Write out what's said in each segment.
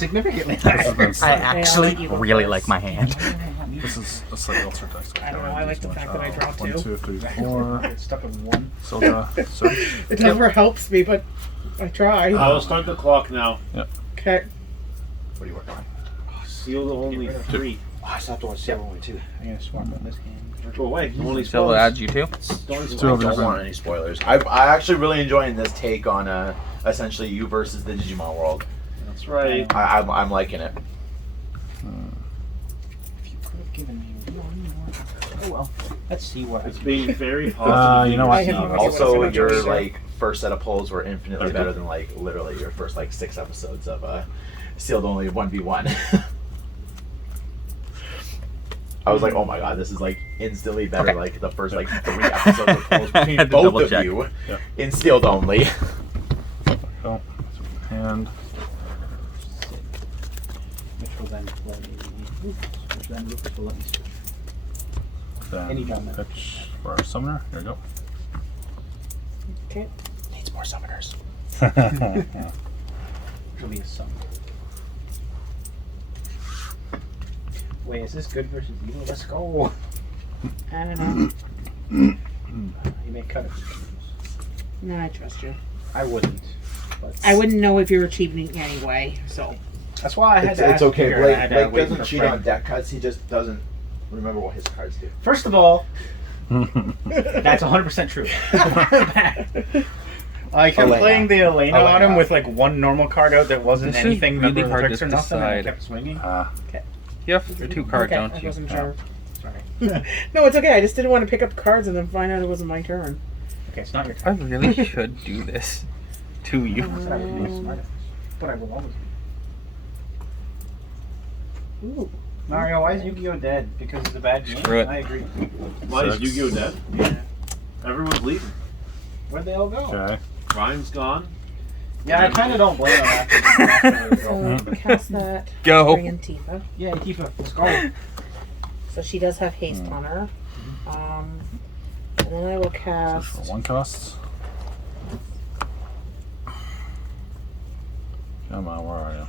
significantly less. I actually really like my hand. This is a slightly altered dice. I don't know, I like the fact that I draw 2. 1, 2, 3, 4. Get stuck with 1. Soda. So, It never helps me, but I try. I'll start the clock now. Okay. What are you working on? Sealed only 3. Oh, I still have to watch Sailor Moon too. I'm gonna swap on this game. Go away. Only Still spoilers. add you too? two I of don't them. want any spoilers. I'm actually really enjoying this take on essentially you versus the Digimon world. That's right. I'm liking it. If you could have given me 1 more. Oh well. Let's see what It's being very positive. You know what? I have no idea Also, what your I'm like first set of polls were infinitely Okay. better than like literally your first like 6 episodes of sealed only 1v1. I was like, oh my god, this is like instantly better. Like the first like 3 episodes of polls between Had to both double of check. you Yeah. in sealed only. Oh, hand. which will then play Rufus, which then Rufus will let me switch. Then Any drum then. pitch for our summoner. Here we go. Okay. Needs more summoners. Which will be a summon. Wait, is this good versus evil? Let's go. I don't know. You may cut it. No, I trust you. I wouldn't. But I wouldn't know if you were cheating anyway, so. That's why I had It's, to it's ask okay. Karen. I had Blake, to Blake wait doesn't for cheat Fred. on deck cuts. He just doesn't remember what his cards do. First of all, that's 100% true. I kept Elena. playing the Elena on him Elena. with like one normal card out that wasn't This is anything really member of the hard tricks to or nothing, and I decide. kept swinging. You have 2 cards, Okay, don't I you? wasn't Yeah. sure. Sorry. No, it's okay. I just didn't want to pick up cards and then find out it wasn't my turn. Okay, it's not your I turn. really should do this to you. I said I would be smart at this, but I will always be. Ooh. Mario, why is Yu-Gi-Oh dead? Because it's a bad game? Screw it. I agree. Why is 6. Yu-Gi-Oh dead? Yeah. Everyone's leaving. Where'd they all go? Okay. Ryan's gone. Yeah, I kind of don't blame them after So cast that. Go. Bring in Tifa. Yeah, Tifa, let's go. So she does have haste on her. And then I will Just cast. for 1 cost. Come on, where are you?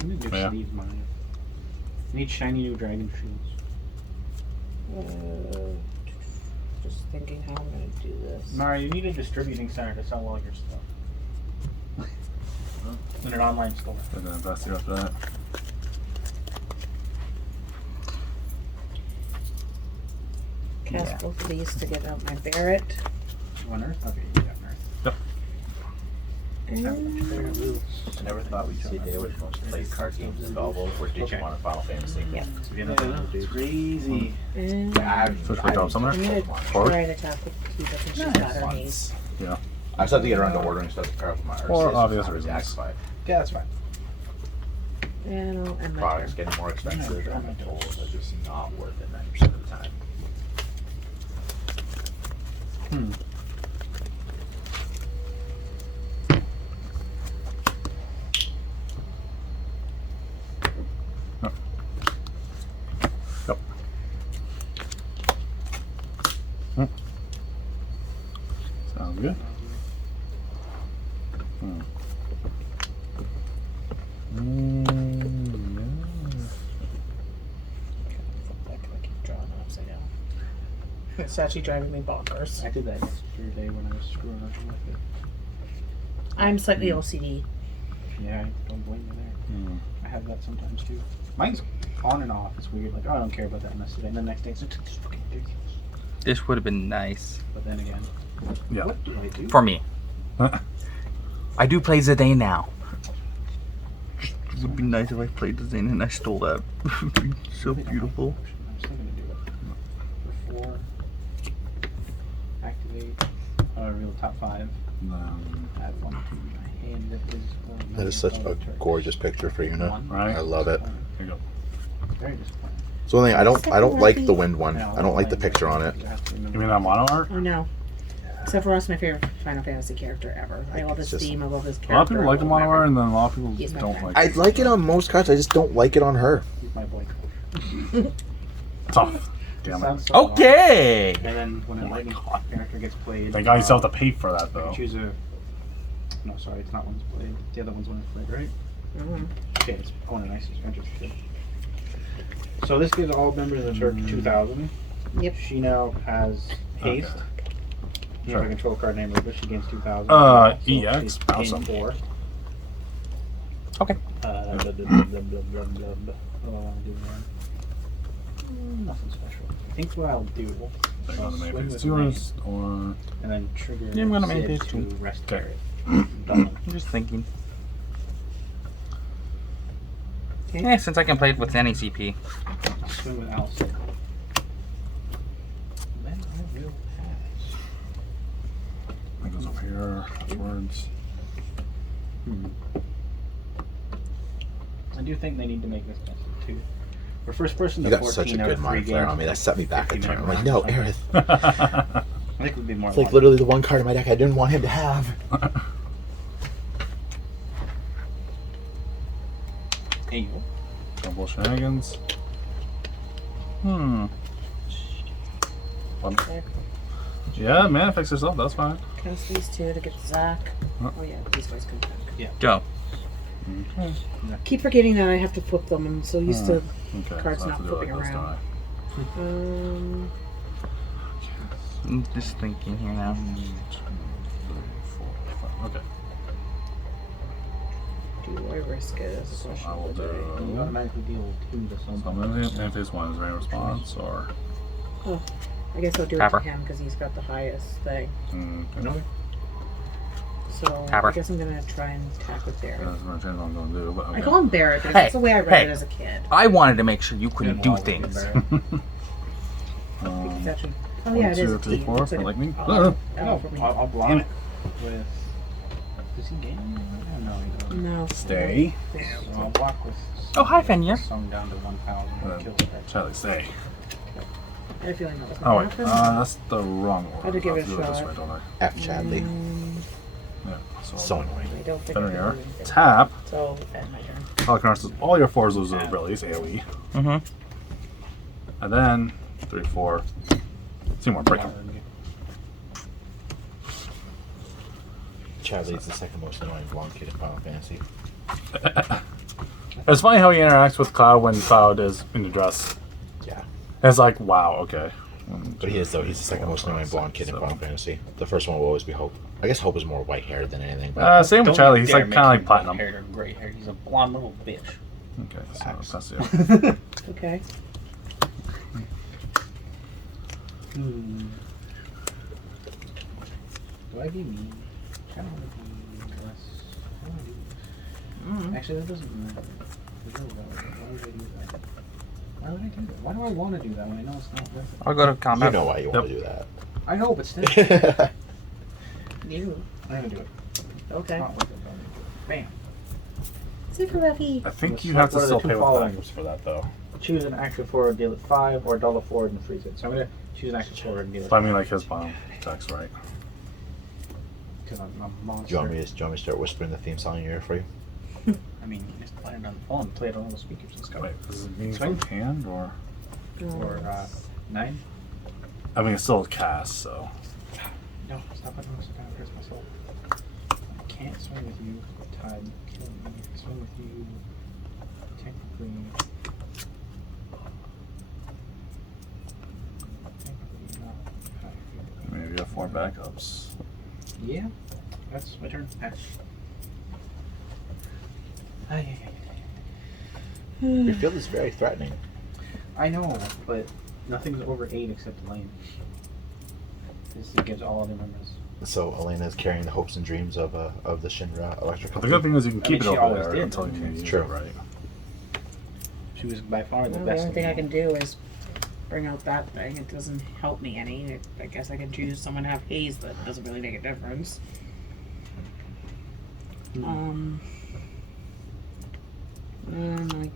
I need your Yeah. sleeve, Mario. I need shiny new dragon shields. Just thinking how I'm going to do this. Mario, you need a distributing center to sell all your stuff. In an online store. We're gonna investigate after that. Cast both of these to get out my Barrett. One Earth? Okay, you got an Earth. And I never thought we'd see a day with most played card games in Belleville were Digimon and Final Fantasy. Yeah. Yeah, it's crazy. And Yeah, Switch for job summoner. I'm going to Forward. try to tap with Tifa since she's got her haste. Yeah. I just have to get around to ordering stuff to pair up with my For Ursus obvious and reasons. Axe Fight. Yeah, that's fine. And I'll end my Products turn. getting more expensive and I'm told that's just not worth it 90% of the time. Yep. Sounds good. I keep drawing it upside down. It's actually driving me bonkers. I did that yesterday when I was screwing up with it. I'm slightly OCD. Yeah, I don't blame you there. Hmm. I have that sometimes too. Mine's on and off. It's weird. Like, oh, I don't care about that yesterday. And the next day, it's like, this is fucking ridiculous. This would have been nice. But then again, Yeah. what do I do? For me. I do play Zidane now. It would be nice if I played Zidane and I stole that. It would be so beautiful. I'm still gonna do it. For 4, activate, reveal top 5, add 1 to my hand that is one. That is such a gorgeous picture for you, now. Right. I love it. There you go. Very disappointing. So only I don't like the wind one. I don't like the picture on it. You mean that mono art? Oh no. Except for us, my favorite Final Fantasy character ever. I love his It's just- theme, I love his character. A lot of people like the mono art, and then a lot of people He's my don't friend. like I like it on most cards. I just don't like it on her. He's my boy. Tough. Damn it. Sounds so Okay! And then when a lightning character gets played, Thank God you still have to pay for that, you though. choose a. No, sorry, it's not one's played. The other one's when it's played, right? Mhm. Okay, it's going to nice suspension too. So this gives all members of the Turk 2,000. Yep. She now has haste. Okay. If Sure. I control card name of it, she gains 2,000. EX, she's bounce gained them. 4. Okay. Blah, blah, blah, blah, blah, blah, blah. What do I want to do here? Nothing special. I think what I'll do Like on the main swing phase with 2 rain, or and then trigger Yeah, I'm gonna main Sid phase to 2. rest Okay. carry. Done. I'm just thinking. Okay. Yeah, since I can play it with any CP. Swing with Alice. Then I will pass. it goes over here towards. I do think they need to make this best of 2. For first person to You got 14 such a out good of 3 mind flare games, on me. That set me back a 50 turn. I'm minute like, no, round. Aerith. I think it would be more It's like fun. literally the one card in my deck I didn't want him to have. There you go. Double shenanigans. One. Yeah, man, fix yourself. That's fine. Cast these 2 to get Zach. Huh. Oh yeah, these guys come back. Go. Okay. Keep forgetting that I have to flip them. I'm so used to. Okay. Cards so I not have to do it flipping like this, around. don't I'm just thinking here now. I? 1, 2, 3, 4, 5. Okay. Do I risk it as a So question I will of the day? You do. automatically deal 2 to So I'm something. going to main phase 1 is rain response or. I guess I'll do Tapper. it to him because he's got the highest thing. Okay. So Tapper. I guess I'm gonna try and attack with Barrett. That's what I'm going to do. But okay. I call him Barrett because Hey, that's the way I read hey. it as a kid. I wanted to make sure you couldn't Good do wall, things. Barrett. It's Um, actually. Oh yeah, it is. 1, a 2, 3, T. 4 Looks for like lightning. Oh, No, for me. I'll block it with. Does he gain? No, he doesn't. No. Stay. So I'll block with. Oh, hi, Fenya. Sung down to 1,000 and kill the card. Charlie, stay. I had a feeling that was Oh, gonna wait. happen. That's the wrong one. I had to give it a do this shot. way, don't I? F Chadley. Yeah. So annoying. I don't think Center I can here. do anything. Tap. So end my turn. Telekinesis. All your 4s lose their abilities, AoE. Mm-hmm. And then 3, 4. 2 more. Break them. Chadley's the second most annoying blonde kid in Final Fantasy. It's funny how he interacts with Cloud when Cloud is in the dress. Yeah. It's like, wow, okay. But he is, though. He's the second most annoying blonde kid in Final Fantasy. The first one will always be Hope. I guess Hope is more white haired than anything. But Same with Don't Charlie. you He's dare like make kind of like him platinum. White-haired or gray hair. He's a blonde little bitch. Okay, so that's it. Okay. Do I be mean? I don't want to be less. How do I do this? Mm. Actually, that doesn't matter. Why would I do that? Why would I do that? Why do I want to do that when I know it's not worth it? I'll go to you combat. know why you want to do that. I know, but still. You. I'm going to do it. Okay. It's not worth it. But I'm gonna do it. Bam. Super Ruffy. I think Let's you have to select one still of the pay two with following. backups for that, though. Choose an action forward, deal it 5, or dollar forward and freeze it. So I'm going to choose an action forward and deal it But I mean, like his bomb attacks, right? because I'm a monster. Do you want me to start whispering the theme song in your ear for you? I mean, just play it on the phone, play it on all the speakers and stuff. Wait, is it being Swing. from hand or? Or 9? I mean, it's still a cast, so. No, stop it. I'm going to hurt myself. I can't swing with you. Tide. Kill me. I can swing with you. Technically not. Maybe you have 4 backups. Yeah, that's my turn. Pass. Your field is very threatening. I know, but nothing's over 8 except Lane. This gives all other members. So Elena is carrying the hopes and dreams of the Shinra Electric The Company. good thing is you can I keep mean, it she over always there did, until you didn't use she? it, True. right? She was by far the Well, the best. only thing in I the can do is bring out that thing. It doesn't help me any. I guess I can choose someone to have haze that doesn't really make a difference. Hmm. I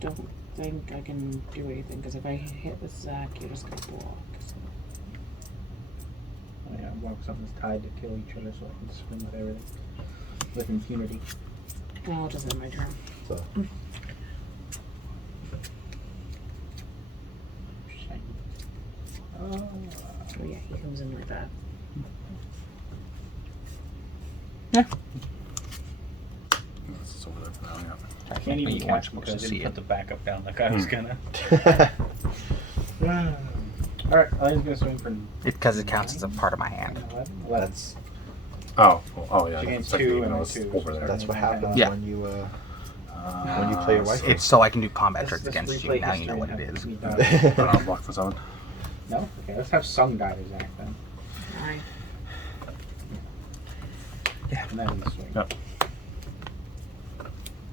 don't think I can do anything because if I hit with Zach, you're just gonna block. So. Oh, yeah, block something's tied to kill each other so I can swing with everything. With impunity. Well, I'll just end my turn. So Shiny. Oh yeah, he comes in like that. It's over there for now, yeah. I can't even You weren't catch supposed because to I see didn't put it. the backup down like I was gonna. Alright, Elaine's gonna swing for Because it counts as a part of my hand. 11. That's Yeah. She gains technically, 2 you and know, then it's 2. over there. that's what happens Yeah. when you play your wife. It's so I can do combat Let's- tricks let's against you. replay Now you know history what and it have is. me die. But I'll block for 7. No? Okay, let's have Sung die to Zach then. 9. And then swing. Yep.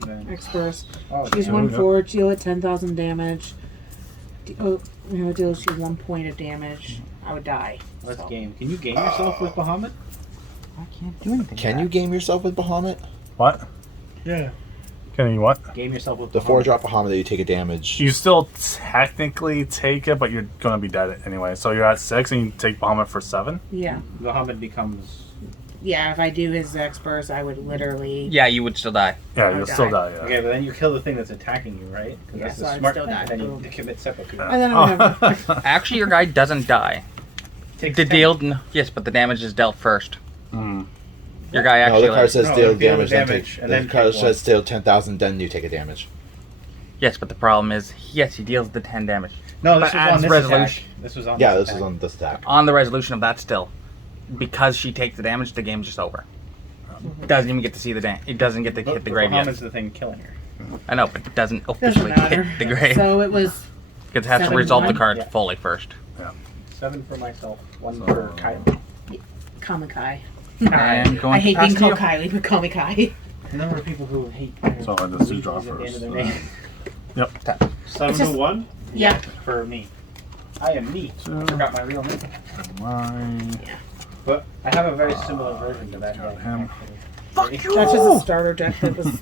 Then, X-Burst. oh, Choose Yeah, one yeah. forward, deal at 10,000 damage. Deals you 1 point of damage. I would die. let's So. game. Can you game yourself with Bahamut? I can't do anything. Can you game yourself with Bahamut? What? Yeah. Can you what? Game yourself with The Bahamut. 4-drop Bahamut that you take a damage. You still technically take it, but you're gonna be dead anyway. So you're at 6 and you take Bahamut for 7? Yeah. Bahamut becomes. Yeah, if I do his X-Burst, I would literally... Yeah, you would still die. Yeah, I'll you'll still die. die, yeah. Okay, but then you kill the thing that's attacking you, right? 'Cause Yeah, that's so the I'd smart still thing. die. And then you Boom. commit seppuku. And then I'm gonna have... Actually, your guy doesn't die. Takes The 10. deal, yes, but the damage is dealt first. Mm. Your guy No, actually. the card Like, says No, deal you deal damage, the then damage, take. and The then card take says deal 10,000, then you take a damage. yes, but the problem is, yes, he deals the 10 damage. No, this But was on as this resolution- attack. This was on Yeah, this this attack. is on this attack. On the resolution of that, still, because she takes the damage, the game's just over. Doesn't even get to see the damage. It doesn't get to hit the grave yet. Bahamut's the thing killing her. I know, but it doesn't Doesn't officially matter. hit the grave. So it was... Because it has to resolve the 7-1? card Yeah. fully first. 7 for myself, 1 So- for Kylie. Call me Kai. And going I hate being past you. called Kylie, but call me Kai. The number of people who hate their So I just do Lee's draw at the end of first. their name. 7 It's to just- 1? Yeah. For me. I am me. I forgot my real name. My... But I have a very similar version to that got deck. him. actually. Fuck you! That's just a starter deck that was...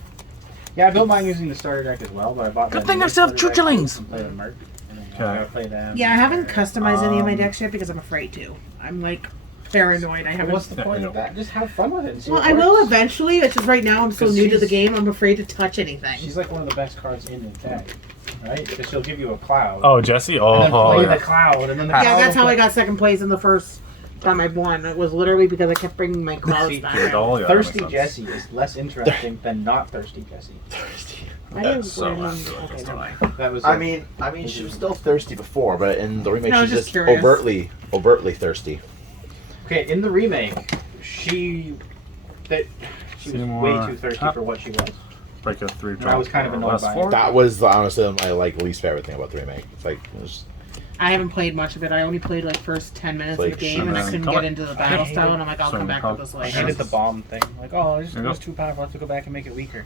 Yeah, I built mine using the starter deck as well, but I bought Good that thing new I still have starter deck Churchillings. and played a Merc. And then Okay. I gotta play them. Yeah, I haven't customized any of my decks yet because I'm afraid to. I'm like paranoid. I But haven't... what's the point of that? Just have fun with it. And see Well, what I will works. eventually. It's just right now I'm so 'Cause new to the she's- game. I'm afraid to touch anything. She's like one of the best cards in the deck, right? Because she'll give you a cloud. Oh, Jesse? And then Oh, play yeah. the cloud, and then the Yeah, cloud that's will how I play- got second place in the first time I won. It was literally because I kept bringing my clouds See, back. Good out. all, yeah, that makes Thirsty sense. Jesse is less interesting than not Thirsty Jesse. Thirsty. I didn't That's so win. accurate Okay, this never time. mind. That was. I mean, she was still thirsty before, but in the remake, No, I was she's just just curious. overtly thirsty. okay. In the remake, she was Seymour, way too thirsty tap. for what she was. Break a 3 I was kind of annoyed by it. That was honestly my least favorite thing about the remake. It's like it was, I haven't played much of it. I only played like first 10 minutes of the Like, game, and I and couldn't come get on. into the battle style. And I'm like, I'll So come back how- to this I later. hated the bomb thing. Like, oh, it There you was go. too powerful. I have to go back and make it weaker.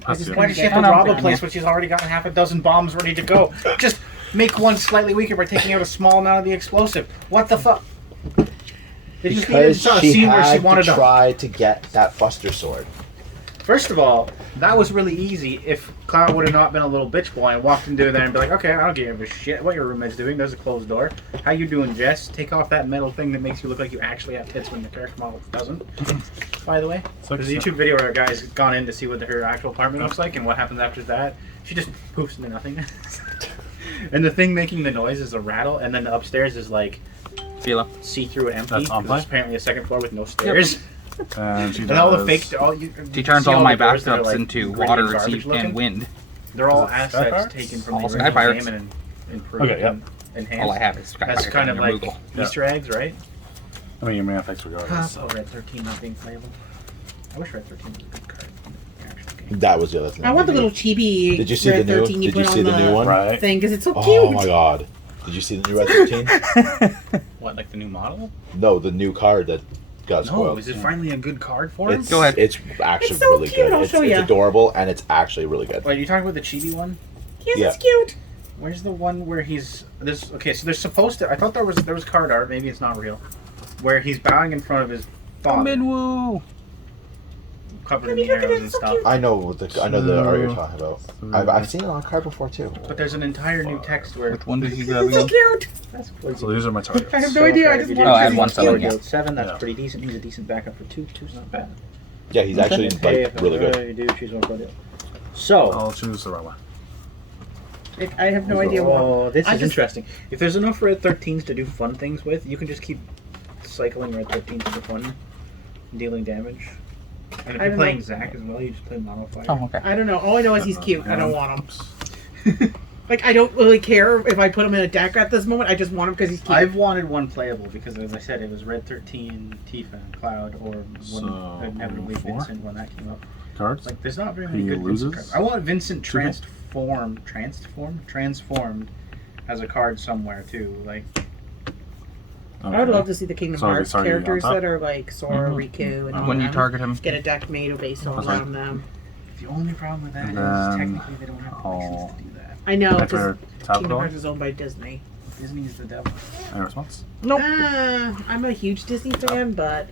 Pass just you. Why does she have to Yeah, rob a no. place when she's already gotten half a dozen bombs ready to go? Just make one slightly weaker by taking out a small amount of the explosive. What the fuck? They just needed because a she scene where she had wanted to to. try to get that Buster Sword. First of all, that was really easy if Cloud would have not been a little bitch boy and walked into there and be like, okay, I don't give a shit what your roommate's doing. There's a closed door. How you doing, Jess? Take off that metal thing that makes you look like you actually have tits when the character model doesn't. By the way, there's a YouTube video where a guy's gone in to see what her actual apartment looks like and what happens after that. She just poofs into nothing. And the thing making the noise is a rattle, and then the upstairs is like Philo. see-through and empty. That's on 'cause play? it's apparently a second floor with no stairs. And she And all the does- fake, all you. She you turns see all my the doors that are, backups like, into gritty water, and garbage sea, looking. and wind. They're all Is it assets Skypirates? taken from All the original Skypirates. game and improved Okay, yep. and enhanced. All I have is Skyfire That's kind of and like Moogle. Yeah. Easter eggs, right? I mean, your main effects regardless. Oh, Red 13 not being playable. I wish Red 13 was a good card. in the actual game. That was the other thing. I want the little chibi. Did you see the Red new? 13 Did you put see on the new one? Right. Thing because it's so cute. Oh my god! Did you see the new Red 13? What, like the new model? No, the new card that got No, spoiled. is it finally a good card for him? It's, Go ahead. It's actually It's so really cute, good. I'll It's, show it's ya. adorable and it's actually really good. Wait, are you talking about the chibi one? Yes, Yeah. it's cute. Where's the one where he's this? Okay, so there's supposed to. I thought there was card art. Maybe it's not real. Where he's bowing in front of his father, Minwoo! covered Have in you looked at arrows it? and It's so stuff. cute. I know the art you're talking about. I've seen it on card before too. But there's an entire new text where. Which one did you grab It's so again? cute. That's crazy. So these are my targets. I have no idea. I just if you wanted Oh, I did had to one see seven, cute. yeah. 7, that's Yeah. pretty decent. He's a decent backup for 2. 2's not bad. Yeah, he's actually And hey, like if really good. You do choose one for it. So, I'll choose the right one. I have no idea what. oh, this I is just- interesting. If there's enough Red 13s to do fun things with, you can just keep cycling Red 13s for fun, dealing damage. And if I you're don't playing know. Zack as well, you just play Mono Fire. Oh, okay. I don't know. All I know is he's cute. I don't want him. Like, I don't really care if I put him in a deck at this moment. I just want him because he's cute. I've wanted one playable because, as I said, it was Red 13, Tifa, and Cloud, or So, inevitably 4? Vincent when that came up. Cards. Like, there's not very many He good loses? Vincent cards. I want Vincent True. transformed as a card somewhere too. Like, I would love to see the Kingdom So, Hearts sorry, characters on top? that are like Sora, Riku, and all When you them. target him, Get a deck made based all Okay. around them. the only problem with that And is then technically they don't have the license to do that. I know, because Enter Kingdom Talcador. Hearts is owned by Disney. Disney's the devil. Any response? nope. I'm a huge Disney fan, but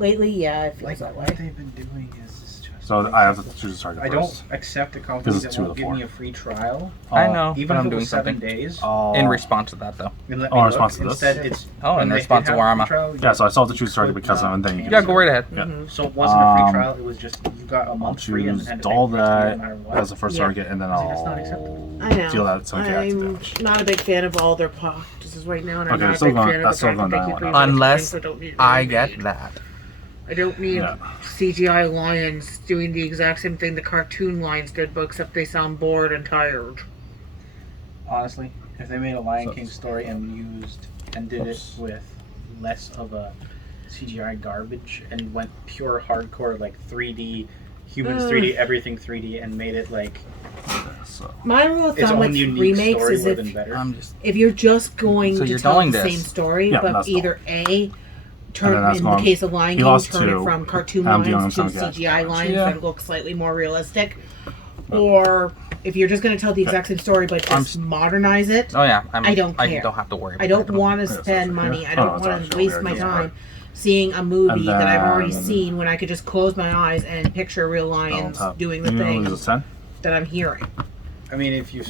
lately, yeah, it feels Like, that what way. they've been doing is just. So I have to choose a target I first. don't accept a company Because that it's 2 won't of the give 4. me a free trial, I know, even but if I'm it doing was 7 something. days. In response to that, though. And let Oh, me in look. response to this? Instead, it's Oh, in when they response did to have a Warhammer. free trial, Yeah, so I still have to choose a target could because not and then you cancel. can Yeah, go right ahead. Yeah. Mhm. So it wasn't a free Um, trial. It was just you got a I'll month free and choose had to all pay $50 no that matter what. as the first Yeah. target, and then See, that's not I'll acceptable. I know. deal that so I'm not a big fan of all their practices right now, and I'm Okay, not a still big going- fan of that's the still fact that going they down keep one. remaking Unless things that don't need to be I remade. get that. I don't need Yeah. CGI lions doing the exact same thing the cartoon lions did, but except they sound bored and tired. Honestly, if they made a Lion So- King story and did Oops. it with less of a CGI garbage and went pure hardcore like 3D humans, 3D everything 3D, and made it like So My rule of its thumb own with unique remakes story is would have been if, better. I'm just. you're just going So to you're tell doing the this. same story, Yeah, but that's either A, And turn then that's in the going- case of Lion he King, lost turn it 2. from cartoon I'm dealing lions to with some CGI gas. lions Yeah. that look slightly more realistic. Or if you're just going to tell the exact same story but I'm just modernize it, Oh yeah, I don't I care. don't have to worry. I about don't that. want to Yeah, spend so- money. yeah. I don't Oh, it's want to actually waste my already time hard. seeing a movie And that I've already then- seen when I could just close my eyes and picture real lions doing the you thing lose a 10. that I'm hearing. I mean, if you,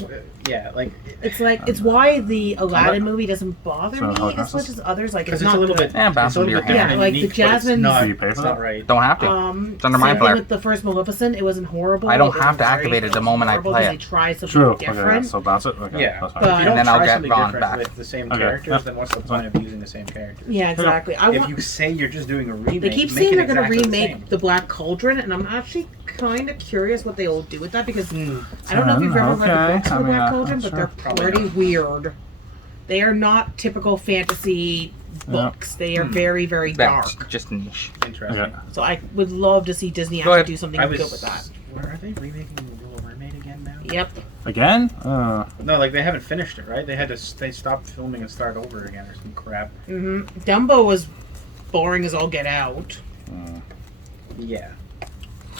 yeah, like It's why the Aladdin movie doesn't bother So me how it as much passes? as others. Like because it's it's not a little good. bit, Yeah, bounce it's a little into bit your different hand. and Yeah, like the unique, but it's Jasmine- not, Do you pay for it's that? not right. Don't have to. It's under my same player. thing with the first Maleficent. It wasn't horrible. I don't It wasn't have to great, activate it the wasn't moment I horrible play because it. They try something True. Okay, different. so bounce it. Okay, Yeah, that's fine. but if But- you don't And then I'll try get something Ron different back. with the same Okay, characters, yeah. then what's the point of using the same characters? Yeah, exactly. I If want. you say you're just doing a remake, They keep make saying it they're going to exactly the remake same. the Black Cauldron, and I'm actually kind of curious what they'll do with that because I don't know if you've ever read the Okay, books of I the mean, Black Cauldron, but sure. they're Probably pretty not. weird. They are not typical fantasy books. They are very, very That's dark. just niche. Interesting. Okay. So I would love to see Disney Go actually ahead. do something I good was. with that. Where are they remaking Little Mermaid again now? Yep. Again? No, like they haven't finished it, right? They had to. They stopped filming and start over again or some crap. Dumbo was boring as all get out. Yeah.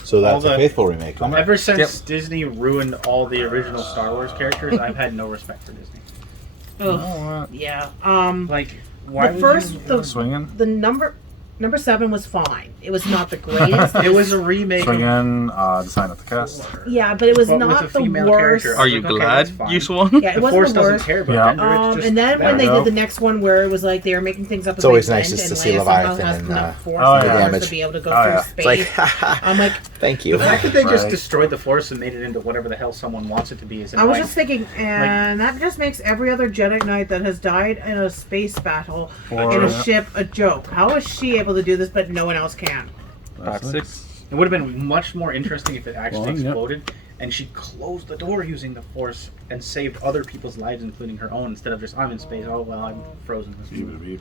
So that's All a the- faithful remake. Ever since Disney ruined all the original Star Wars characters, I've had no respect for Disney. Ugh. Yeah. Like, why The would first, you? the Swinging? the number 7 was fine. It was not the greatest. It was a remake. Swinging, design at the cast. Yeah, but it was But with not a the female worst. character. Are you Okay, glad that's fine. you swung? Yeah, it The wasn't Force the doesn't worst. care about Yeah. gender. It's just And then when There they you did go. the next one where it was like they were making things up as It's always they nice went, just and to see Leia somehow Leviathan has and, enough force oh, in yeah. her damage. to be able to go Oh, through yeah. It's like, space. I'm like, thank you. The fact that they just Right. destroyed the Force and made it into whatever the hell someone wants it to be is I was annoying. just thinking, and that just makes every other Jedi Knight that has died in a space battle in a yeah. ship a joke. How is she able to do this, but no one else can? About 6. It would have been much more interesting if it actually Well, yep. exploded and she closed the door using the Force and saved other people's lives, including her own, instead of just, I'm in space, oh well, I'm frozen.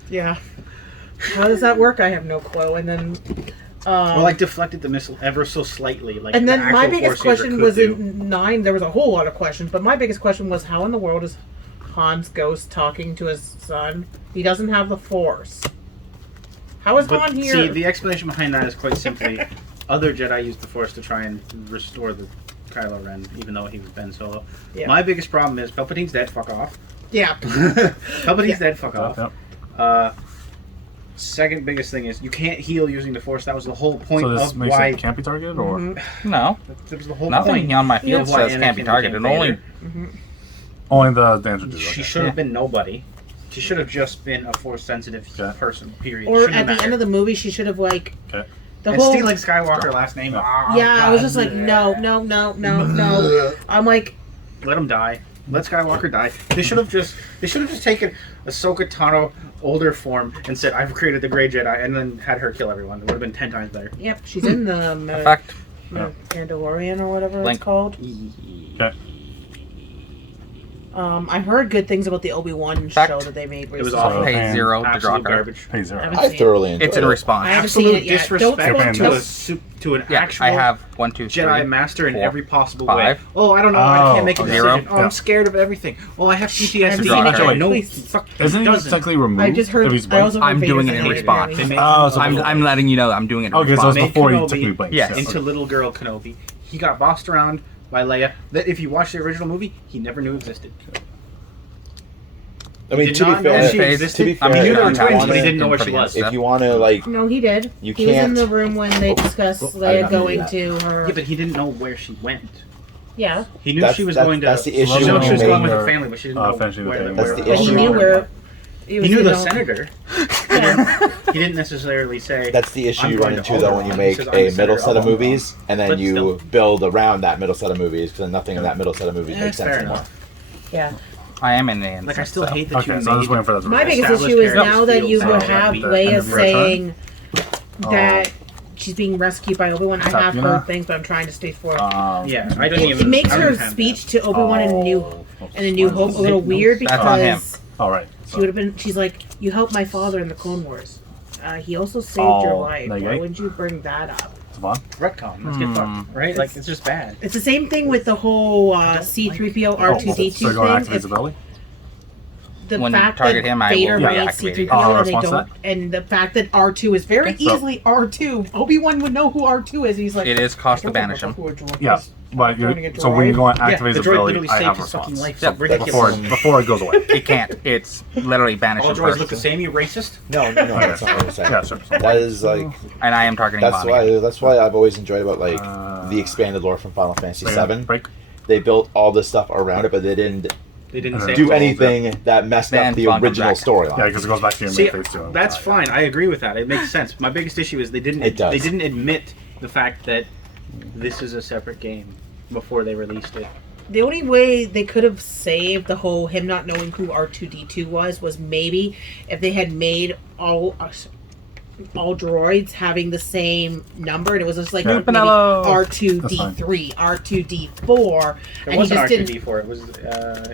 Yeah. How does that work? I have no clue. And then, Well, I deflected the missile ever so slightly. Like and the then my actual biggest Force user question could was do. in 9. There was a whole lot of questions, but my biggest question was how in the world is Han's ghost talking to his son? He doesn't have the Force. How is But Han here? see, the explanation behind that is quite simply, other Jedi used the Force to try and restore the Kylo Ren, even though he was Ben Solo. Yeah. My biggest problem is Palpatine's dead. Fuck off. Yeah. Palpatine's dead. Fuck off. Yep. Second biggest thing is you can't heal using the Force. That was the whole point So this of makes why. it can't be targeted, or No. That was the whole Nothing point. on my field of why says can't be Anakin targeted. became Only Vader. only the android? She Okay. should have been nobody. She should have just been a Force sensitive Okay. person. Period. Or Shouldn't at have the end of the movie, she should have like Okay. the and whole. stealing Skywalker last name. Yeah. Oh, Yeah, I was God. just like, no. I'm like, Let him die. Let Skywalker die. They should have just taken Ahsoka Tano older form and said, "I've created the Grey Jedi," and then had her kill everyone. It would have been 10 times better. Yep, she's in the Fact. Mandalorian or whatever Blank. it's called. Okay. I heard good things about the Obi-Wan Fact. show that they made recently. It was awful. Pay and 0 to Absolute Drocker. garbage. Pay 0. I haven't I seen thoroughly enjoyed It's in it. response. I haven't seen Absolute it yet. disrespect Don't to spoil an Yeah, actual I have 1, 2, 3. Jedi Master in 4, every possible way. 5. Oh, I don't know. I can't make a okay. decision. 0. Oh, Yeah. I'm scared of everything. Oh, I have PTSD. I've seen it Actually, yet. no, Please. fuck, Isn't he doesn't. technically removed? I just heard. if he's I also heard I'm Vader doing it said in he response. didn't They know. made Oh, him so a I'm letting you know I'm doing it in Okay, so response. it's before he Kenobi technically blinks. Yes. into little girl Kenobi. He got bossed around by Leia. That if you watch the original movie, he never knew existed. I mean, Did to be not know fair, she Phase- existed. to be I mean, fair, he knew they were if you twins, wanna- but he didn't know where she pretty was. if you want to like, No, he did. You he was in can't- the room when they discussed I Leia got going that. to her. Yeah, but he didn't know where she went. Yeah, He knew That's- she was that's- going to. that's the She issue knew when she you was going make with your, her family, but she didn't know finishing where the they thing. were. That's the but he issue. knew where. He knew you the know- senator. Yeah. He didn't necessarily say. that's the issue I'm you going run to into though when you Alderaan. make He says, I'm a the middle senator set of Alderaan. movies and then But you still. build around that middle set of movies because then nothing in that middle set of movies Yeah, makes sense fair anymore. enough. Yeah. I am in the Like I still hate that Okay, you so I'm just waiting made. for that to My resolve. biggest Established issue is characters now that feel you so will bad. have The end Leia of your turn? saying that she's being rescued by Obi-Wan. I have Tatooine? heard things, but I'm trying to stay for it. Yeah, I don't even. It makes I don't her even have speech to Obi-Wan in A New Hope a little Nope. weird That's on him. because All right. she would have been. She's like, "You helped my father in the Clone Wars. He also saved your Oh, life. Why negate? wouldn't you bring that up?" It's fun. Retcon. Let's get fucked. Right? Like it's just bad. It's the same thing with the whole C-3PO R2D2 So you're going to thing. activate his ability? The When you fact target that him, I Vader will made reactivate it. C-3PO Oh, and they response to don't, and the fact that R2 is very So- easily R2. Obi-Wan would know who R2 is. He's like, It is cost "I to don't banish know him. who a droid Yeah. is." But Turning you're, a so when you droid. go and Yeah, activate the his droid ability, literally I saved have his fucking response. life. Yeah, So ridiculous. Before it goes away. It can't. It's literally banish All him droids look first. the same. You racist. No, that's not what I'm saying. Yeah, sure. That is like And I am targeting Bonnie. that's why I've always enjoyed about like the expanded lore from Final Fantasy VII. Break. They built all this stuff around it, but they didn't They didn't Do say do anything that messed Man, up the Bond comes original back. storyline. Yeah, because it goes back to your See, main phase too. that's fine. I agree with that. It makes sense. My biggest issue is they didn't. It does. They didn't admit the fact that this is a separate game before they released it. The only way they could have saved the whole him not knowing who R2D2 was maybe if they had made all droids having the same number, and it was just like Yeah. maybe Pinello. R2D3, R2D4, It and he wasn't just didn't. R2D4. It was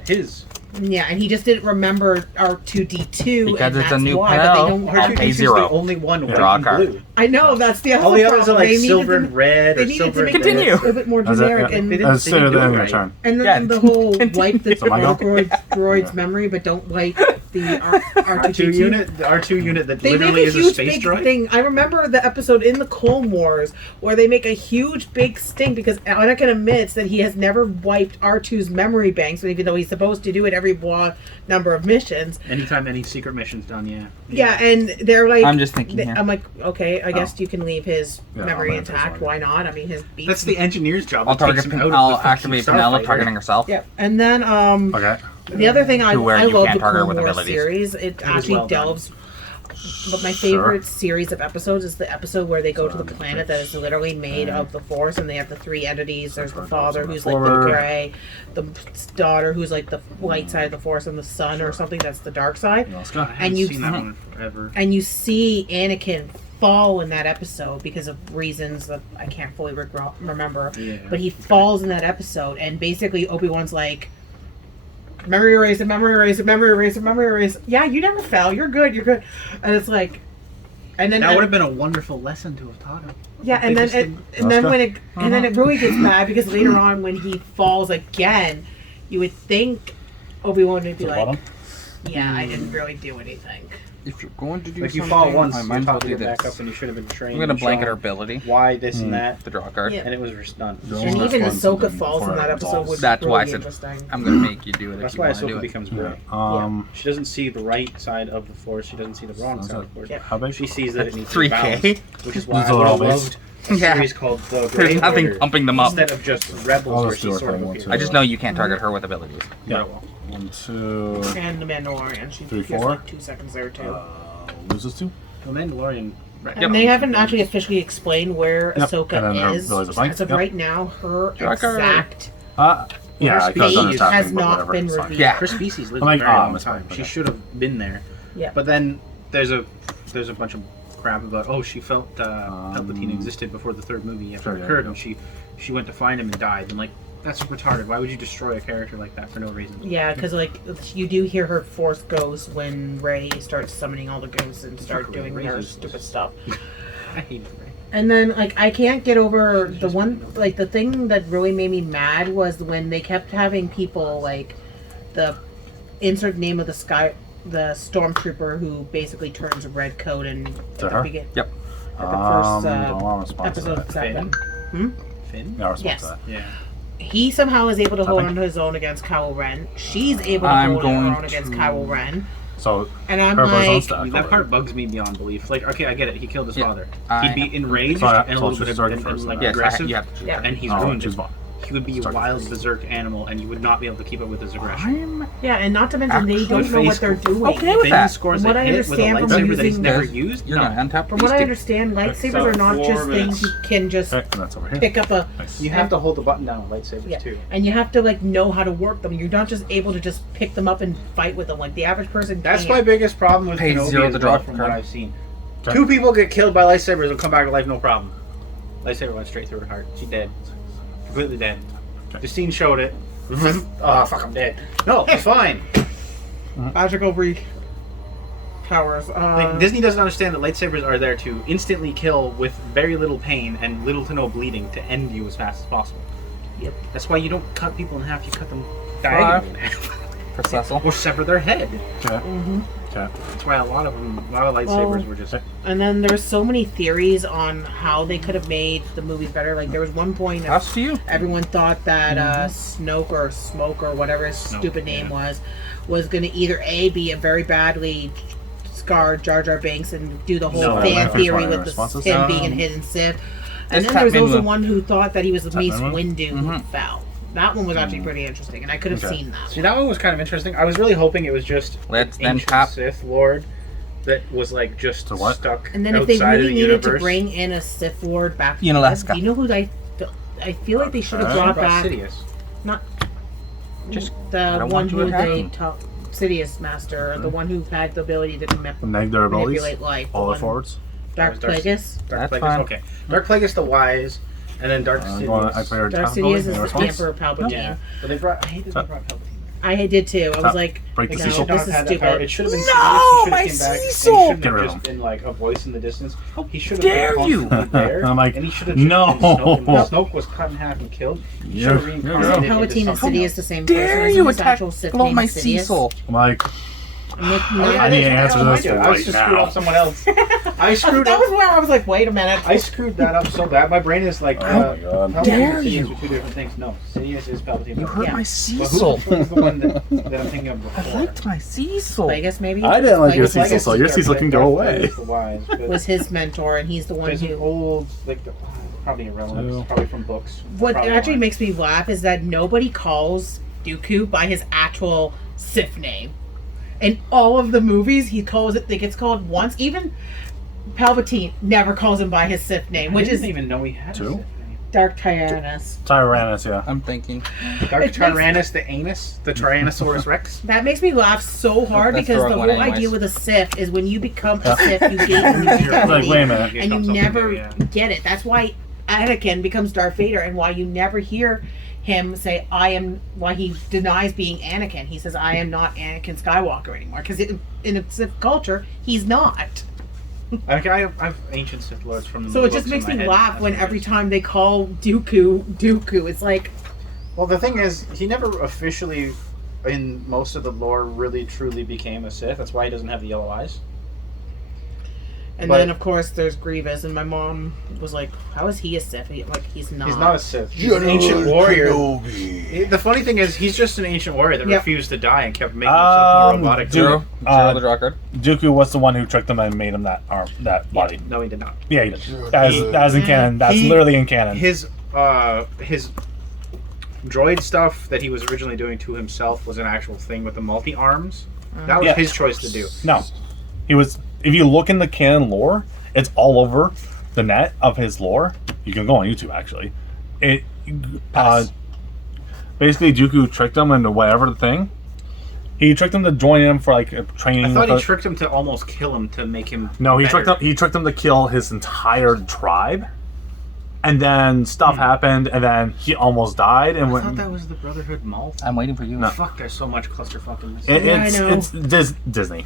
his. Yeah, and he just didn't remember R2D2 Because and it's a that's new why. But they Pinello. don't I'll have. pay R2D2 is zero. the only one white Draw a and card. blue. I know that's the other All the others are problem. like They needed silver to- and red They or needed silver to make and it Continue. a little bit more That's it, generic, yeah. and They didn't- As they soon didn't as do the it end of your right. turn. And then Yeah. the whole Continue. wipe the So my go? droid's memory, but don't wipe the R2 R2D2 unit, the R2 unit that They literally make a is a huge space big droid. thing. I remember the episode in the Clone Wars where they make a huge big stink because Anakin admits that he has never wiped R2's memory banks, even though he's supposed to do it every number of missions. Anytime any secret mission's done, yeah. Yeah, and they're like, I'm just thinking here. I'm like, okay, I guess you can leave his Yeah, memory I'll let it intact. go. Why not? I mean, his beats. That's the engineer's job. I'll that takes target. him out of I'll the fucking activate Pinello starfighter. targeting herself. Yeah, and then Okay. the other thing I To where you love can't the target Clone with Wars abilities. series. It was actually well done. delves. But my favorite series of episodes is the episode where they go to the planet that is literally made of the Force, and they have the three entities. There's the father, who's like the Forward. gray, the daughter, who's like the light side of the Force, and the son, or something that's the dark side. Let's go. I haven't And you- seen that one in forever. And you see Anakin fall in that episode because of reasons that I can't fully remember. Yeah, But he okay. falls in that episode, and basically Obi-Wan's like, memory erase it, memory erase it, memory erase it, memory erase it. Yeah, you never fell. You're good. You're good. And it's like, and then That would have been a wonderful lesson to have taught him. yeah, They and then just it, didn't- and then Let's when it and then it really gets bad because later on when he falls again, you would think Obi-Wan would be To the like, bottom? yeah, I didn't really do anything. If you're going to do Like you something, fall once, I you're might as well taught to do go back this. up, and you should have been trained. I'm gonna and blanket her shown ability. why this and that, The draw card. Yeah. and it was just done. Don't And press even one Ahsoka something falls in before that it episode resolves. was That's really why I said interesting. I'm gonna make you do it That's if you why want to do Ahsoka it. becomes great. Yeah. She doesn't see the right side of the Force. She doesn't see the wrong side of the Force. Yeah. How big? She sees that it needs to be 3K. balanced, which is why These I are would all have base. loved a Yeah. series called The Grey There's nothing Order pumping them up. instead of just I'll Rebels, where just she do it sort if of I want appears. to. I just know you can't target her with abilities. Yeah. 1, 2. And the Mandalorian. She 3, appears 4. like 2 seconds there too. Loses 2. The Mandalorian. Right. And they haven't actually officially explained where Yep, Ahsoka and then her is. abilities are blank. As of Yep. right now, her Tracker. exact Yeah, her I could've done Fate a tap has in, but not whatever, been it's fine. revealed. Yeah. Her species lived I'm like, a very long it's time. fine, She okay. should have been there. Yeah. But then there's a bunch of crap about she felt Palpatine existed before the third movie ever Sure, yeah, occurred, yeah. and she went to find him and died. And like that's retarded. Why would you destroy a character like that for no reason? Yeah, because like you do hear her force ghosts when Rey starts summoning all the ghosts and start Exactly. doing Rey's her useless. stupid stuff. I hate Rey. And then like I can't get over the one like the thing that really made me mad was when they kept having people like the insert name of the stormtrooper who basically turns a red coat and To her? Yep. at the first don't want to respond to episode that. 7. Finn? Yeah, I'll respond Yes. to that. Yeah. He somehow is able to hold think- on to his own against Kylo Ren. She's able to I'm hold her going own against to- Kylo Ren. So, And I'm her version's like, stacked That already. part bugs me beyond belief. Like, okay, I get it. He killed his Yeah. father. I- He'd be enraged So I- and a so little bit she's of starting first like then. Yes, aggressive. you have to choose. Yeah. And he's Oh, wounded. she's fine. He would be a Starting wild first. berserk animal, and you would not be able to keep up with his aggression. I'm yeah, and not to mention they Actually, don't know what they're doing. okay with Finn that. scores From what a I hit with a understand from lightsaber that he's using never this, used. You're No. gonna untap From what I Beastie. understand, lightsabers So are not 4 just things minutes. you can just Okay, and that's over here. pick up a Nice. You have to hold the button down with lightsabers yeah, too. and you have to like know how to work them. You're not just able to just pick them up and fight with them like the average person. That's can't. my biggest problem with Pay Kenobi 0 as to well, drop from card. what I've seen. Okay. 2 people get killed by lightsabers and come back to life, no problem. Lightsaber went straight through her heart. She's dead. Completely dead. Okay. The scene showed it. Oh, fuck, I'm dead. No, it's fine. magical powers. Like, Disney doesn't understand that lightsabers are there to instantly kill with very little pain and little to no bleeding to end you as fast as possible. Yep. That's why you don't cut people in half, you cut them diagonally in half. For Cecil. Or sever their head. Okay. Mhm. Okay. That's why a lot of lightsabers Oh. were just... And then there's so many theories on how they could have made the movies better. Like there was one point Pass to you. everyone thought that Snoke or Smoke or whatever his Snoke, stupid name yeah. was going to either A, be a very badly scarred Jar Jar Binks and do the whole No, fan first theory one in with the, responses? him being a hidden Sith. And This then there was Tap also Minwu. one who thought that he was Mace Minwu? Windu who fell. That one was actually pretty interesting, and I could have Okay. seen that. See, that one was kind of interesting. I was really hoping it was just Let's an then ancient tap. Sith Lord that was like just So what? stuck And then if they outside of really the needed universe. to bring in a Sith Lord back, to Unalaska. life, you know who I feel like they should have Okay. brought Brought back Sidious. not Just the I don't one want you who they attacking. taught Sidious Master, the one who had the ability to Neg their abilities. manipulate life. All the the one- forwards. Dark That was Darth- Plagueis. Dark That's Plagueis. fine. Okay, Dark Plagueis the wise, and then Dark You want I Sidious. play her Dark tap Sidious ability? is Any the response? Emperor Palpatine. Yeah, but they brought. I hated they brought Palpatine. I did too. I was Tap. like, Break the no, Cecil. this is Had that power. stupid. It should have been No, Sidious. He my should have came back. Cecil! And he shouldn't Get have rid of just been like a voice in the distance. He should have dare been you! constantly there. I'm like, and he should have just no. been Snoke, and when Snoke was cut in half and killed. He should have Yeah. reincarnated Yeah. into Palpatine and something Sidious else. the same person. Dare Isn't you his attack actual Sith below name my Sidious? Cecil? I'm like, Nick, I need an answer to this I right just now. screwed up someone else. I screwed that up. was where I was like, wait a minute. I screwed that up so bad. My brain is like, Oh my God. Palpatine Dare and Sidious you. were two different things. No, Sidious is Palpatine. You hurt Yeah. my But Cecil. who is the one that I'm thinking of I before? liked my Cecil. Plagueis maybe? I didn't like your Plagueis Cecil, so your Cecil can go away. The wise, but was his mentor, and he's the one there's an who. old, like, probably irrelevant. So- It's probably from books. What Probably actually wise. makes me laugh is that nobody calls Dooku by his actual Sith name. In all of the movies, he gets called once. Even Palpatine never calls him by his Sith name, I which didn't is even know he had a Two? Sith name. Dark Tyrannus. Tyrannus, yeah. I'm thinking. Dark It makes- Tyrannus the anus, the Tyrannosaurus Rex. That makes me laugh so hard That's because the the wrong whole one idea anyways. with a Sith is when you become a Sith, you gain a new Like, identity, wait a minute. Get and you something never new, yeah. get it. That's why Anakin becomes Darth Vader, and why you never hear him say "I am." Why he denies being Anakin. He says, "I am not Anakin Skywalker anymore," because in a Sith culture, he's not. Like, I have ancient Sith lords from the So it books just makes in me my head. laugh That's when what it every is. time they call Dooku, it's like, Well, the thing is, he never officially, in most of the lore, really truly became a Sith. That's why he doesn't have the yellow eyes. and But- then of course there's Grievous, and my mom was like, "How is he a Sith?" Like he's not. He's not a Sith. He's an ancient warrior. The funny thing is, he's just an ancient warrior that Yep. refused to die and kept making himself more robotic. Zero. Zero the draw card. Dooku was the one who tricked them and made him that arm, that Yeah, body. no, he did not. Yeah, he did. As in canon. That's He- literally in canon. His droid stuff that he was originally doing to himself was an actual thing with the multi arms. That was Yeah. his choice to do. No, he was. If you look in the canon lore, it's all over the net of his lore. You can go on YouTube actually. It basically Dooku tricked him into whatever the thing. He tricked him to join him for like a training. I thought with he tricked him to almost kill him to make him. No, he better. tricked him to kill his entire tribe, and then stuff happened, and then he almost died. And I went. thought that was the Brotherhood Mall. I'm waiting for you. No. Fuck, there's so much clusterfuck in this. Yeah, I know. It's Disney.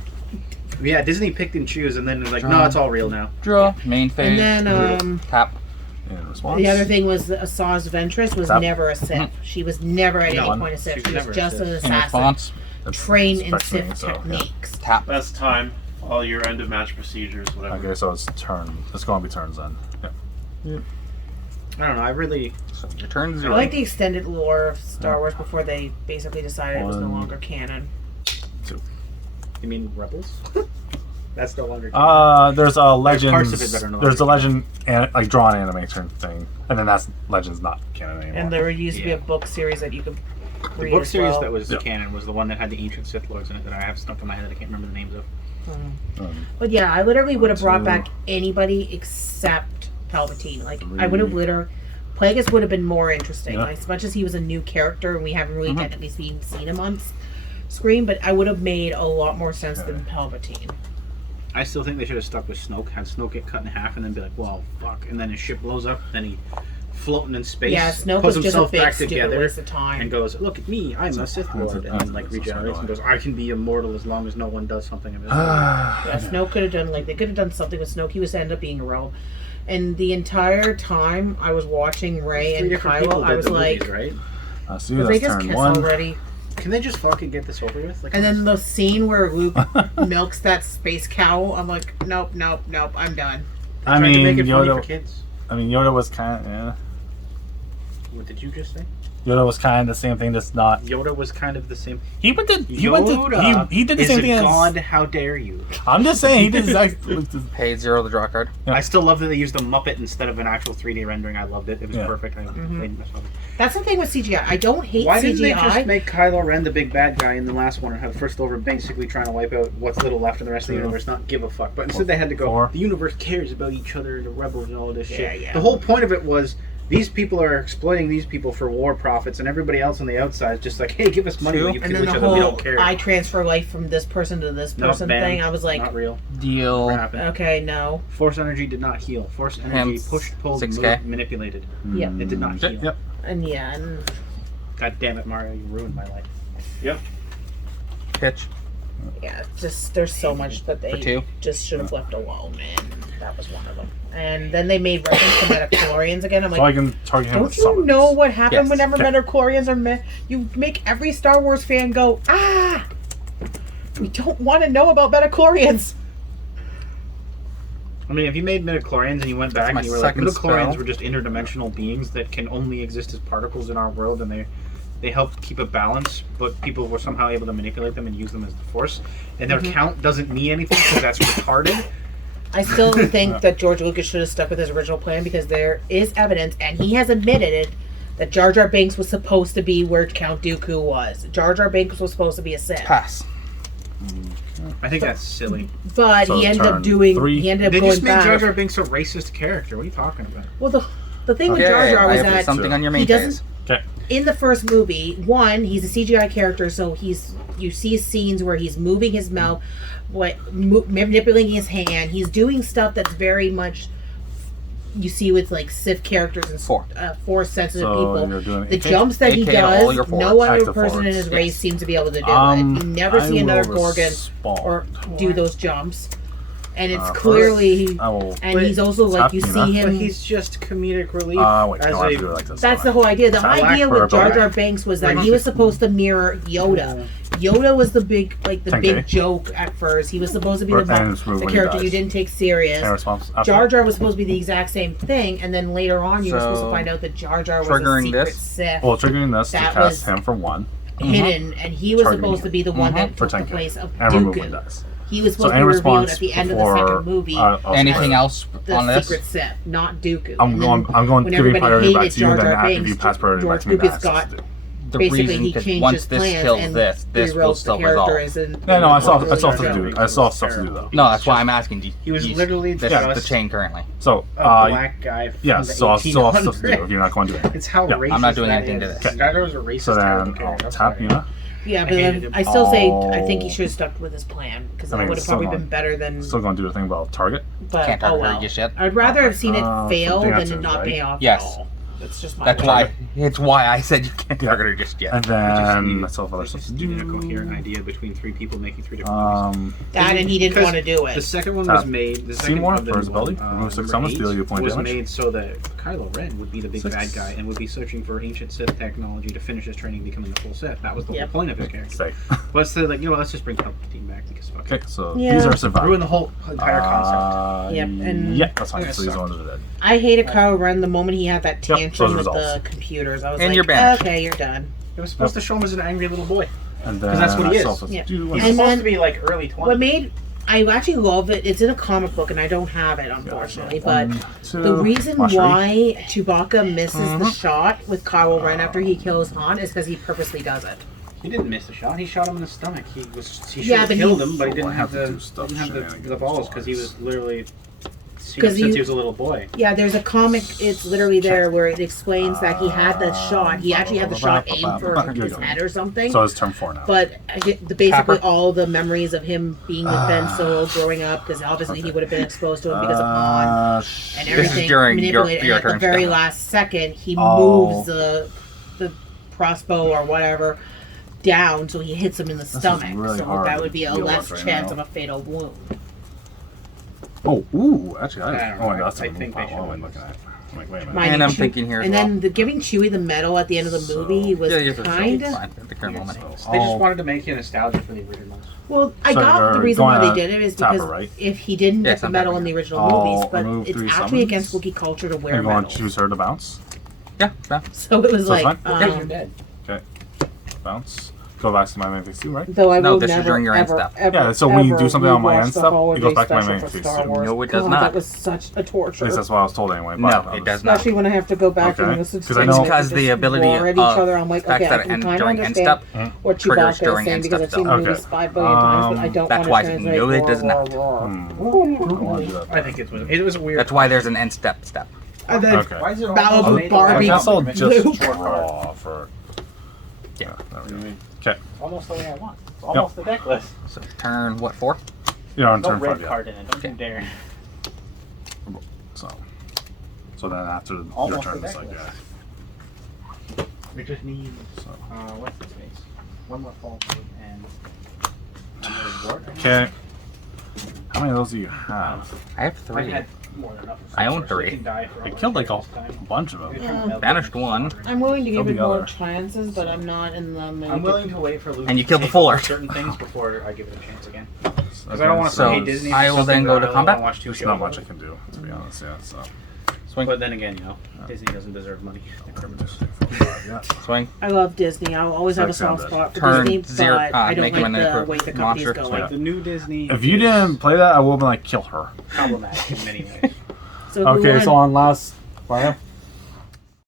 Yeah, Disney picked and choose, and then was like, no, it's all real now. Draw. Main phase. And then Tap. In response. the other thing was that Asajj Ventress was Tap. never a Sith. She was never at any No, point a Sith. she She was was never a just Sith. an In assassin. response. Trained in Respect me, Sith so, yeah. techniques. Tap. Best time. All your end of match procedures, whatever. Okay, so it's turn. It's going to be turns then. Yeah. I don't know. I really. So your turn I 0. like the extended lore of Star Wars before they basically decided it was no One. longer canon. You mean Rebels? That's no longer. There's a Legends. parts of it that are no There's a longer Legend, like drawn animation thing, and then that's Legends not canon anymore. And there used to be Yeah. a book series that you could The read book as series well. that was Yeah. canon was the one that had the ancient Sith Lords in it that I have stuck in my head that I can't remember the names of. But yeah, I literally would have brought two. back anybody except Palpatine. Like, I would have literally... Plagueis would have been more interesting. Yeah. Like, as much as he was a new character and we haven't really technically seen him on screen, but I would have made a lot more sense than Palpatine. I still think they should have stuck with Snoke, had Snoke get cut in half, and then be like, well, fuck. And then his ship blows up, then he floating in space, Yeah, Snoke puts was just a himself big back stupid together, waste of time. and goes, look at me, I'm a Sith Lord. And then, like, regenerates and goes, I can be immortal as long as no one does something of his own. Yeah, Snoke could have done, like, they could have done something with Snoke. He was end up being irrelevant. And the entire time I was watching Rey Three and different people Kylo, I did was the like, movies, right? See, did they that's just turn kiss 1. already? Can they just fucking get this over with? Like, And then the scene where Luke milks that space cow, I'm like, nope, I'm done. I trying to mean, make it funny for Yoda. kids. I mean, Yoda was kind of. Yeah. What did you just say? Yoda was kind of the same thing, just not. Yoda was kind of the same. He did the Yoda he did the is same a thing as. god. How dare you? I'm just saying he did exactly. Pay 0 the draw card. Yeah. I still love that they used a Muppet instead of an actual 3D rendering. I loved it. It was Yeah. perfect. I made myself. That's the thing with CGI. I don't hate Why CGI. didn't they just make Kylo Ren the big bad guy in the last one and have First Order basically trying to wipe out what's little left in the rest of the universe, not give a fuck? But instead they had to go, Four. the universe cares about each other, the rebels and all this shit. Yeah. The whole point of it was, these people are exploiting these people for war profits, and everybody else on the outside is just like, hey, give us money, Two. but you And kill then each the other, we whole don't care. I transfer life from this person to this Not person banned, thing, I was like, not real. Deal. Never happened. okay, no. Force energy did not heal. Force energy Hence, pushed, pulled, 6K. moved, manipulated. Yep. It did not heal. Yep. And yeah, and God damn it, Mario, you ruined my life. Pitch. yeah, just there's so much that For they 2. just should have left alone, and that was one of them. And then they made reference to metachlorians again. I'm So I like, can target him don't with you summons. know what happened Yes. whenever Okay. metachlorians are you make every Star Wars fan go, ah! We don't want to know about metachlorians. I mean, if you made midichlorians and you went That's back my and you were like, second midichlorians spell. were just interdimensional beings that can only exist as particles in our world, and they helped keep a balance, but people were somehow able to manipulate them and use them as the Force, and their count doesn't mean anything because that's retarded. I still think that George Lucas should have stuck with his original plan because there is evidence, and he has admitted it, that Jar Jar Binks was supposed to be where Count Dooku was. Jar Jar Binks was supposed to be a Sith. Pass. I think that's silly. But So he ended up turn doing. 3. He ended up They going just made back. Jar Jar Binks a racist character. What are you talking about? Well, the thing with Okay, Jar Jar I was have that something on your he main doesn't. phase. Okay. In the first movie, one, he's a CGI character, so you see scenes where he's moving his mouth, manipulating his hand. He's doing stuff that's very much you see with like Sith characters and Four. Force sensitive So you're people. doing The AK? jumps that he AK all your does, fours. no other Active person in forwards. his race Yes. seems to be able to do it. You never see I another will Gorgon respond. or do those jumps, and it's First, clearly. I will. And he's also like you Tap, see Nina. But him. he's just comedic relief. Wait, as no, I have to a- do it like this. That's the whole idea. The Sarlacc idea with purple. Jar Jar Binks was that he was supposed to mirror Yoda. Yoda was the big, like the 10K. big joke at first. He was supposed to be And the it's when he character you dies. didn't take serious. And response. after. Jar Jar was supposed to be the exact same thing, and then later on you were supposed to So, find out that Jar Jar was a triggering secret this? Sith Well, triggering this to That cast was- him for 1 hidden, and he was Targeting supposed to be the one that for took the 10K. place of And remove when Dooku. dies. He was So supposed to in be revealed response at the end of the before, second movie. Anything else the on this? secret Sith, not Dooku. I'm And going. then I'm going to when give you everybody priority hated back to you. Jar Then Jar after Binks, you pass priority George back to me, Lucas then got access to do. the basically reason, he 'cause changed once his this plans kills and this will rewrote the still resolve. characters and Yeah, no, I still really have to got do. it. I still have stuff to do though. No, that's why I'm asking. He was he's- literally the just chain currently. So, a black guy from yeah, the so I'll still have stuff to do 1800s. if you're not going to do anything. It's how Yeah, racist I'm not doing that anything to is. this. Okay. That was a racist. So terrible then I'll character. I'm tap sorry. Yuna. Yeah, I but hated then him. I still say I Oh. think he should have stuck with his plan because I that mean, would have it's still probably going- been better than. Still going to do the thing about target. But Can't oh target well. just yet. I'd rather have seen it fail something than else it is, not right? pay off. Yes. At all. That's just my. That's opinion. why. It's why I said you can't Yeah. target her just yet. And We just then needed- I still have other we stuff to just needed a do. coherent idea between three people making three different movies. That and he didn't Because want to do The it. second one Tap. was made. The second Seymour of the for his new one, ability. Remove 6 number summons, 8, deal you a point was damage. made so that Kylo Ren would be the big 6. bad guy and would be searching for ancient Sith technology to finish his training, becoming the full Sith. That was the Yep. whole point of his character. Stay. Let's say, like, let's just bring Palpatine back because fuck Okay, it. so Yeah. these are survivors. Ruin the whole entire concept. Yep, and- yeah, that's fine. Okay, So these suck. ones are dead. I hated Kylo Ren the moment he had that Yep, tantrum those with results. the computers. I was And like, you're banished. okay, you're done. It was supposed to show him as an angry little boy. And then 'Cause that's what he I is. still have to Yeah. do He's one. And supposed then- to be like early 20s. What made I actually love it. It's in a comic book, and I don't have it unfortunately. But One, two, the reason Mushroom. why Chewbacca misses the shot with Kylo Ren after he kills Han is because he purposely does it. He didn't miss the shot. He shot him in the stomach. He should Yeah, have but killed he- him, but he didn't We'll have have to the do stuff didn't have the shenanigans balls because he wise. was literally Because since you- he was a little boy. Yeah, there's a comic. It's literally there where it explains that he had the shot. He actually had the shot aimed for his head or something. So it's turn 4 now. But basically, Pepper. all the memories of him being with Ben Solo growing up, because obviously he would have been exposed to him because of Han and This everything. is during your manipulated. And at turn the very still. last second, he Oh. moves the crossbow or whatever down, so he hits him in the stomach. really So hard that to would be a deal less with right chance now. of a fatal wound. Oh, ooh, actually, I I don't oh, know. that's I a think pile. they should What am I win looking this. at? I'm like, wait a minute. Mind And you, I'm thinking here as and well. then giving Chewie the medal at the end of the So- movie was Yeah, you're just kind of. fine at the current moment. They just I'll- wanted to make you nostalgia for the originals. Well, I So got the you're reason why going they to did it is tap because her, right? if he didn't Yes, get the I'm medal tapping in the her. original I'll movies, but remove it's 3 actually summons. against Wookiee culture to wear I'm going medals. to choose her to bounce. Yeah, yeah. So it was So it's like, fine? Because you're dead. Okay. Bounce. Go back to my main phase 2, right? though I No, will this is never, during your end ever, step. ever, Yeah, so when you ever do something on my rewatch end the step, it holiday goes back to my special main for phase Star too. Wars. No, it does God, not. That was such a torture. At least that's what I was told anyway. No, but it does not. Especially when I have to go back and Okay. listen to 'Cause I things know- and Because the just ability roar at each of other. I'm like, facts okay, that I can end kind of during end understand step what triggers Chewbacca is during saying end because step I've seen the still. movies Okay. 5 billion times, but I don't That's want why to I translate. know it roar, does not. roar, roar. I don't want to do that. I think it was a weird. That's why there's an end step. And then Okay. Why is it Battle almost of made Barbie. I guess I'll Luke. just draw for. Yeah. There we go. Okay. almost the way I want. It's almost the deck list. So turn what 4? You're on No turn red 5, yeah. card in it. Don't you Okay. dare. So then after your Almost turn, the it's deck like, list. yeah. We just need So. what's the space? One more fall and one more reward. Okay. How many of those do you have? I have I 3. had more than enough. I own So they 3. can die for I all killed our like a this time. bunch of them. Yeah. Banished 1. I'm willing to give Kill it the more other. chances, but I'm not in the mood. I'm willing to wait for Luke And you to killed the take Fuller over certain things before I give it a chance again. Okay, Because I don't want to so say hey Disney. I will then go to combat? Watch two There's shows. not much I can do, to be honest. Yeah. So. Swing. But then again, Disney doesn't deserve money. They're criminals. Yeah. Swing. I love Disney. I'll always have a Sounds soft good. spot for Turn Disney, zero- but I don't make him like an the way the company's monster. going. Yeah. Like the new Disney. If you is didn't play that, I would have been like, kill her. problematic in many ways. So who Okay, won? so on last fire.